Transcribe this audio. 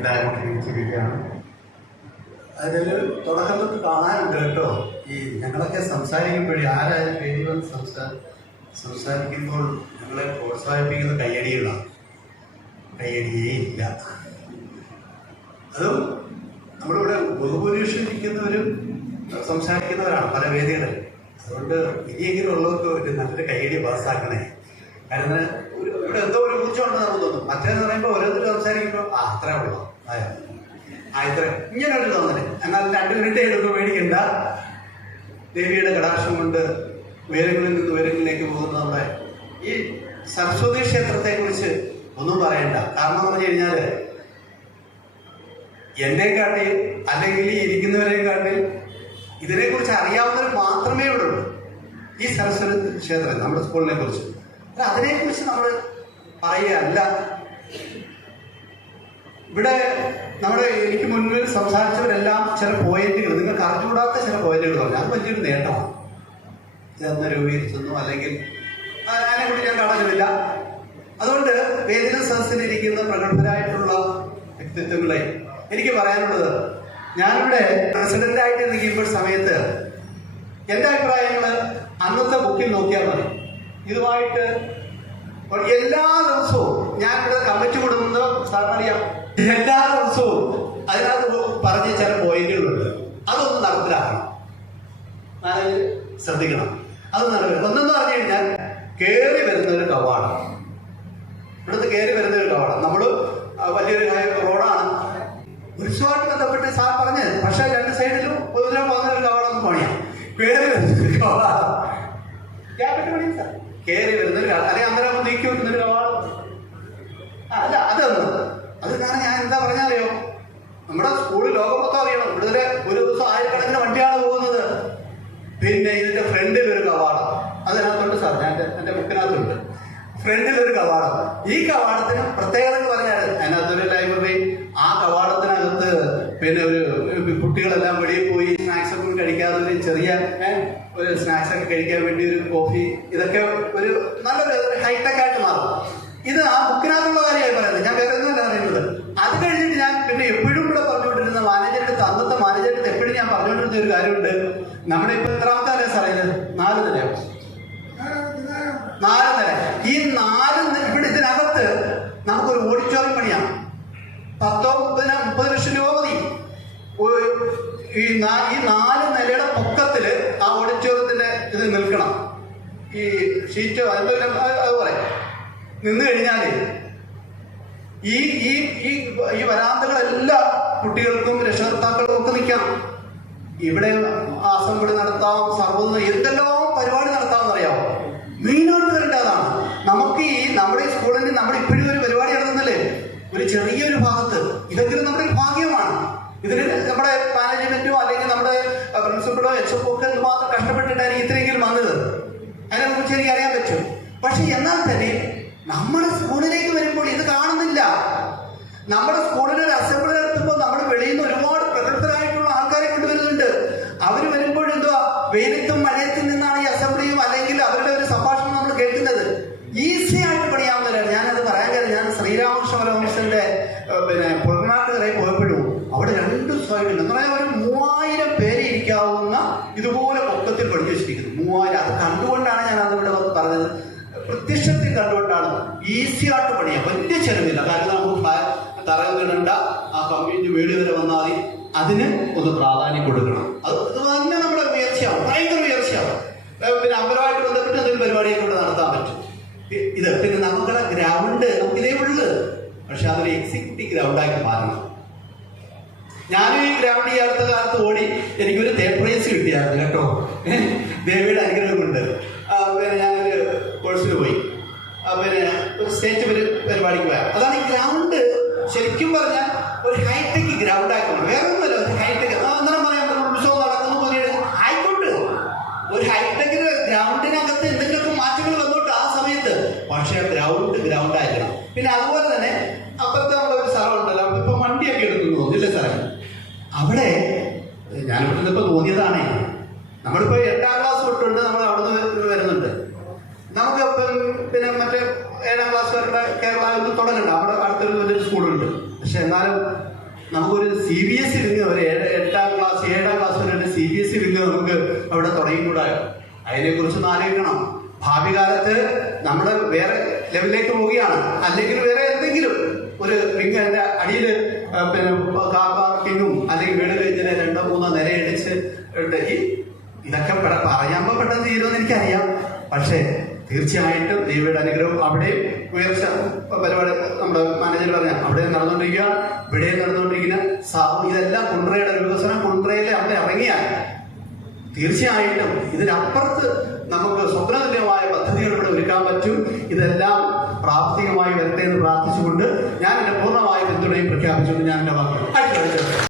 എല്ലാവരും ക്ഷണിച്ചിരിക്കുകയാണ്. അതിലൊരു തുടക്കത്തിൽ കാണാനുണ്ട് കേട്ടോ. ഈ ഞങ്ങളൊക്കെ സംസാരിക്കുമ്പോഴേ ആരായാലും പേര് വന്ന് സംസാരിക്കുമ്പോൾ ഞങ്ങളെ പ്രോത്സാഹിപ്പിക്കുന്ന കയ്യടികളാണ്. കയ്യടിയേ ഇല്ല. അതും നമ്മളിവിടെ ബഹുഭൂരിപക്ഷം ഇരിക്കുന്നവരും സംസാരിക്കുന്നവരാണ് പല വേദികളിൽ. അതുകൊണ്ട് ഇനിയെങ്കിലും ഉള്ളവർക്ക് ഒരു നല്ലൊരു കയ്യടി പാസ്സാക്കണേ. കാരണം ഇവിടെ എന്തോ ഒരു ഊർജ്ജമുണ്ടെന്ന് നമുക്ക് തോന്നും. മറ്റേന്ന് പറയുമ്പോൾ ഓരോരുത്തർ സംസാരിക്കുമ്പോൾ അത്രേ ഉള്ളൂ, ഇത്ര ഇങ്ങനെ ഒരു തോന്നല്. എന്നാൽ 2 മിനിറ്റ് എടുക്കുമ്പോൾ മേടിക്കണ്ട. ദേവിയുടെ കടാക്ഷം കൊണ്ട് ഉയരങ്ങളിൽ നിന്ന് ഉയരങ്ങളിലേക്ക് പോകുന്ന നമ്മുടെ ഈ സരസ്വതി ക്ഷേത്രത്തെ കുറിച്ച് ഒന്നും പറയണ്ട. കാരണം എന്ന് പറഞ്ഞു കഴിഞ്ഞാൽ എന്നെ കാട്ടി അല്ലെങ്കിൽ ഈ ഇരിക്കുന്നവരെയും കാട്ടി ഇതിനെക്കുറിച്ച് അറിയാവുന്നവർ മാത്രമേ ഇവിടെ ഉള്ളൂ. ഈ സരസ്വതി ക്ഷേത്രം നമ്മുടെ സ്കൂളിനെ കുറിച്ച് അതിനെക്കുറിച്ച് നമ്മൾ പറയുകയല്ല. ഇവിടെ നമ്മുടെ എനിക്ക് മുൻപിൽ സംസാരിച്ചവരെല്ലാം ചില പോയിന്റുകൾ, നിങ്ങൾക്ക് അറിഞ്ഞുകൂടാത്ത ചില പോയിന്റുകൾ പറഞ്ഞു. അത് വലിയൊരു നേട്ടമാണ്. ഇതെന്ന് രൂപീകരിച്ചെന്നോ അല്ലെങ്കിൽ അതിനെക്കുറിച്ച് ഞാൻ കാണുന്നില്ല. അതുകൊണ്ട് വേദിക സദസ്സിലിരിക്കുന്ന പ്രഗത്ഭരായിട്ടുള്ള വ്യക്തിത്വങ്ങളെ എനിക്ക് പറയാനുള്ളത്, ഞാനിവിടെ പ്രസിഡന്റായിട്ട് നിൽക്കുമ്പോൾ സമയത്ത് എൻ്റെ അഭിപ്രായങ്ങൾ അന്നത്തെ ബുക്കിൽ നോക്കിയാൽ മതി. ഇതുമായിട്ട് എല്ലാ ദിവസവും ഞാനിവിടെ കമ്മിറ്റി കൊടുക്കുന്നത് സാറിനറിയാം. എല്ലാ ദിവസവും അതിനകത്ത് പറഞ്ഞ ചില പോയിന്റുകളുണ്ട്. അതൊന്ന് നടപ്പിലാക്കണം, ശ്രദ്ധിക്കണം. അത് നടക്കണം. ഒന്നെന്ന് പറഞ്ഞു കഴിഞ്ഞാൽ കയറി വരുന്ന ഒരു കവാടം, ഇവിടുന്ന് കയറി വരുന്ന ഒരു കവാടം. നമ്മൾ വലിയൊരു റോഡാണ്, ഉത്സവമായിട്ട് ബന്ധപ്പെട്ട് സാർ പറഞ്ഞത്. പക്ഷേ 2 സൈഡിലും പൊതുവെ പോകുന്ന ഒരു കവാടം പണിയാം. കയറി വരുന്ന ഒരു കവാടം പണിയും സാർ. കയറി വരുന്നൊരു അല്ലെങ്കിൽ അന്നേരം നീക്കി വെക്കുന്നൊരു കവാടം അല്ല. അതൊന്ന് അത് കാരണം ഞാൻ എന്താ പറഞ്ഞാലോ, നമ്മുടെ സ്കൂളിൽ ലോകം മൊത്തം അറിയണം. ഇവിടുത്തെ ഒരു ദിവസം 1000കണക്കിന് വണ്ടിയാണ് പോകുന്നത്. പിന്നെ ഇതിന്റെ ഫ്രണ്ടിൽ ഒരു കവാടം അതിനകത്തുണ്ട് സാർ. ഞാൻ എൻ്റെ ബുക്കിനകത്തുണ്ട് ഫ്രണ്ടിലൊരു കവാടം. ഈ കവാടത്തിന് പ്രത്യേകത എന്ന് പറഞ്ഞാൽ അതിനകത്തൊരു ലൈബ്രറി. ആ കവാടത്തിനകത്ത് പിന്നെ ഒരു കുട്ടികളെല്ലാം വെളിയിൽ പോയി സ്നാക്സ് ഒക്കെ കഴിക്കാതെ ഒരു ചെറിയ ഒരു സ്നാക്സ് ഒക്കെ കഴിക്കാൻ വേണ്ടി ഒരു കോഫി, ഇതൊക്കെ ഒരു നല്ലൊരു ഹൈടെക് ആയിട്ട് മാറും. ഇത് ആ ബുക്കിനകത്തുള്ള കാര്യമായി പറയുന്നത്, ഞാൻ വേറെ ഒന്നുമല്ല അറിയുന്നത്. അത് കഴിഞ്ഞിട്ട് ഞാൻ പിന്നെ എപ്പോഴും ഇവിടെ പറഞ്ഞുകൊണ്ടിരുന്ന മാനേജറിന്റെ അന്നത്തെ മാനേജറിന്റെ എപ്പോഴും ഞാൻ പറഞ്ഞുകൊണ്ടിരുന്ന ഒരു കാര്യമുണ്ട്. നമ്മുടെ ഇപ്പൊ എത്രാമത്തെ നില സാറേ? ഇത് 4 നിലയോ? 4 നില. ഈ 4 ഇവിടെ ഇതിനകത്ത് നമുക്കൊരു ഓഡിറ്റോറിയം പണിയാം. 10, 30, 30 ലക്ഷം രൂപ മതി. ഈ 4 നിലയുടെ പൊക്കത്തില് ആ ഓഡിറ്റോറിയത്തിന്റെ ഇത് നിൽക്കണം. ഈ ഷീറ്റോ അതുപോലെ നിന്ന് കഴിഞ്ഞാല് ഈ വരാന്തകളെല്ലാം കുട്ടികൾക്കും രക്ഷകർത്താക്കൾക്കും ഒക്കെ നിൽക്കാം. ഇവിടെ അസംബ്ലി നടത്താം, സർവ്വ എന്തെല്ലാം പരിപാടി നടത്താമെന്ന് അറിയാമോ? മെയിനായിട്ട് വരേണ്ടതാണ്. നമുക്ക് നമ്മുടെ ഈ സ്കൂളിൽ നമ്മുടെ ഇപ്പോഴും ഒരു പരിപാടി നടത്തുന്നില്ലേ, ഒരു ചെറിയൊരു ഭാഗത്ത്. ഇതെങ്കിലും നമ്മുടെ ഒരു ഭാഗ്യമാണ്. ഇതിന് നമ്മുടെ മാനേജ്മെന്റോ അല്ലെങ്കിൽ നമ്മുടെ പ്രിൻസിപ്പളോ HO ഒക്കെ എന്തുമാത്രം കഷ്ടപ്പെട്ടിട്ടായിരിക്കും ഇത്രയെങ്കിലും വന്നത്. അതിനെക്കുറിച്ച് എനിക്ക് അറിയാൻ പറ്റും. പക്ഷെ എന്നാൽ തന്നെ നമ്മുടെ സ്കൂളിലേക്ക് വരുമ്പോൾ ഇത് കാണുന്നില്ല. നമ്മുടെ സ്കൂളിൽ ഒരു അസംബ്ലി നടത്തുമ്പോൾ നമ്മൾ വെളിയിൽ നിന്ന് ഒരുപാട് പ്രഗത്ഭരായിട്ടുള്ള ആൾക്കാരെ കൊണ്ടുവരുന്നുണ്ട്. അവർ വരുമ്പോൾ എന്തുവാ, വെയിലത്തും മഴയത്തും നിന്നാണ് ഈ അസംബ്ലിയും അല്ലെങ്കിൽ അവരുടെ ഒരു സംഭാഷണം നമ്മൾ കേൾക്കുന്നത്. ഈസി ആയിട്ട് പണിയാവുന്നവരാണ്. ഞാനത് പറയാൻ കാര്യം, ഞാൻ ശ്രീരാമകൃഷ്ണ പരമഹംസന്റെ പുറനാട്ടുകരയിൽ പോയപ്പോഴും അവിടെ 2 സൈഡിൽ എന്ന് പറഞ്ഞാൽ ഒരു 3000 പേര് ഇരിക്കാവുന്ന ഇതുപോലെ പൊക്കത്തിൽ പഠിച്ചു വെച്ചിരിക്കുന്നു. 3000. അത് കണ്ടുകൊണ്ടാണ് ഞാൻ അതിവിടെ വന്ന് പറഞ്ഞത്. പ്രത്യക്ഷത്തിൽ കണ്ടുകൊണ്ടാണ്. ഈസി ആയിട്ട് പണിയാം, വലിയ ചെലവില്ല. കാരണം നമുക്ക് തറയിടണ്ട, ആ കമ്പ്യൂട്ടർ വീട് വരെ വന്നാൽ മതി. അതിന് ഒന്ന് പ്രാധാന്യം കൊടുക്കണം. അത് തന്നെ നമ്മുടെ ഉയർച്ചയാവും, ഭയങ്കര ഉയർച്ചയാവും. പിന്നെ അമ്പലമായിട്ട് ബന്ധപ്പെട്ട് എന്തെങ്കിലും പരിപാടിയൊക്കെ ഇവിടെ നടത്താൻ പറ്റും. ഇത് പിന്നെ നമുക്കുള്ള ഗ്രൗണ്ട് നമുക്കിതേ ഉള്ളു. പക്ഷെ അതൊരു എക്സിക്യൂട്ടീവ് ഗ്രൗണ്ടാക്കി മാറണം. ഞാനും ഈ ഗ്രൗണ്ട് ഈ അടുത്ത കാലത്ത് ഓടി എനിക്കൊരു 3rd പ്രൈസ് കിട്ടിയായിരുന്നു കേട്ടോ. ദേവിയുടെ അനുഗ്രഹം കൊണ്ട് പിന്നെ ഞാനൊരു കോഴ്സിന് പോയി. പിന്നെ ഒരു സ്റ്റേറ്റ് പരിപാടിക്ക് പോയാൽ അതാണ് ഈ ഗ്രൗണ്ട്. ശരിക്കും പറഞ്ഞാൽ ഒരു ഹൈടെക് ഗ്രൗണ്ട് ആക്കണം. വേറെ ഒന്നുമല്ല, ഒരു ഹൈടെക്. അന്നേരം പറയാൻ ഉത്സവം നടക്കുന്നു ആയിക്കോട്ട്. ഒരു ഹൈടെക് ഗ്രൗണ്ടിനകത്ത് എന്തെങ്കിലുമൊക്കെ മാറ്റങ്ങൾ വന്നോട്ട് ആ സമയത്ത്. പക്ഷെ ഗ്രൗണ്ട് ആയിരിക്കണം. പിന്നെ അതുപോലെ തന്നെ അപ്പുറത്തെ നമ്മളൊരു സ്ഥലമുണ്ടല്ലോ, ഇപ്പൊ വണ്ടിയൊക്കെ എടുക്കുന്നു തോന്നില്ലേ സ്ഥലം. അവിടെ ഞാനിവിടെ നിന്നിപ്പോൾ തോന്നിയതാണേ, നമ്മളിപ്പോൾ 8ാം ക്ലാസ് തൊട്ടുണ്ട് നമ്മൾ അവിടുന്ന് വരുന്നുണ്ട്. നമുക്ക് പിന്നെ മറ്റേ 7ാം ക്ലാസ് വരുടെ കേരള തുടങ്ങണ്ട. അവിടെ അടുത്തൊരു വലിയൊരു സ്കൂളുണ്ട്. പക്ഷെ എന്നാലും നമുക്കൊരു CBSE വിങ്, ഒരു 8ാം ക്ലാസ് 7ാം ക്ലാസ് വരെ ഒരു CBSE വിങ് നമുക്ക് അവിടെ തുടങ്ങിക്കൂടായോ? അതിനെക്കുറിച്ചൊന്ന് ആലോചിക്കണം. ഭാവി കാലത്ത് നമ്മൾ വേറെ ലെവലിലേക്ക് പോവുകയാണ്, അല്ലെങ്കിൽ വേറെ എന്തെങ്കിലും ഒരു വിങ് അതിന്റെ അടിയിൽ പിന്നെ കാർ പാർക്കിങ്ങും അല്ലെങ്കിൽ വീട് കഴിഞ്ഞിട്ട് 2-3 നിലയടിച്ച് ഇതൊക്കെ പറയുമ്പോൾ പെട്ടെന്ന് തീരുമെന്ന് എനിക്കറിയാം. പക്ഷേ തീർച്ചയായിട്ടും ദൈവയുടെ അനുഗ്രഹം അവിടെയും ഉയർച്ച പരിപാടി നമ്മുടെ മാനേജർ പറഞ്ഞ അവിടെ നടന്നുകൊണ്ടിരിക്കുക, ഇവിടെ നടന്നുകൊണ്ടിരിക്കുന്ന ഇതെല്ലാം കുണ്ട്രയുടെ വികസനം. കുണ്ട്രയിൽ അവിടെ ഇറങ്ങിയാൽ തീർച്ചയായിട്ടും ഇതിനപ്പുറത്ത് നമുക്ക് സ്വപ്നതുല്യമായ പദ്ധതികൾ ഇവിടെ ഒരുക്കാൻ പറ്റും. ഇതെല്ലാം പ്രാവർത്തികമായി വരട്ടെ എന്ന് പ്രാർത്ഥിച്ചുകൊണ്ട് ഞാൻ എന്റെ പൂർണ്ണമായ പിന്തുണയും പ്രഖ്യാപിച്ചുകൊണ്ട് ഞാൻ എന്റെ വാക്കുകൾ